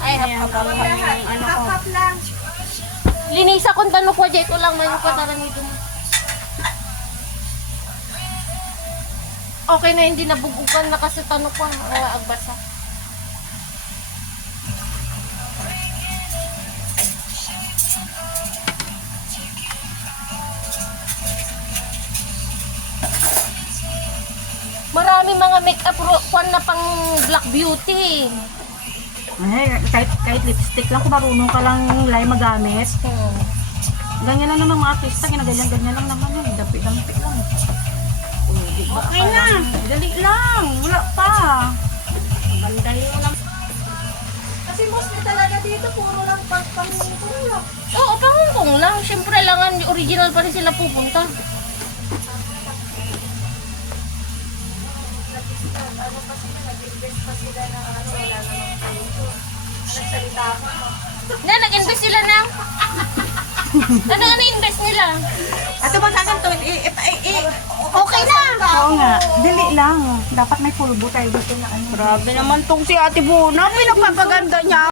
Ay, Ayan, hap hap ang hap. ano ko. Lang. Linisa kung tanong ko dito lang may pataran nito. Okay na hindi nabubugan na kasi tanong ko uh, agbasa. Marami mga makeup kwan na pang black beauty. Ay, kahit, kahit lipstick lang, kung marunong ka lang lay magamit. Hmm. Ganyan lang naman mga artista, ginaganyan-ganyan lang naman yun. Dampi-dampi lang. Okay na. Dali lang. Wala pa. Bandahin mo lang. Kasi mostly talaga dito, puro lang pag pang-tulog. Oo, pa Hong Kong lang. Siyempre, langan original pa rin sila pupunta. Na, nag-invest sila na. ano ano invest nila? Ato ba sa to? I, i, i, Okay na. Oo nga. Dali lang. Dapat may pulbo tayo dito na ano. Grabe naman tong si Ate Buna, pinagpapaganda niya.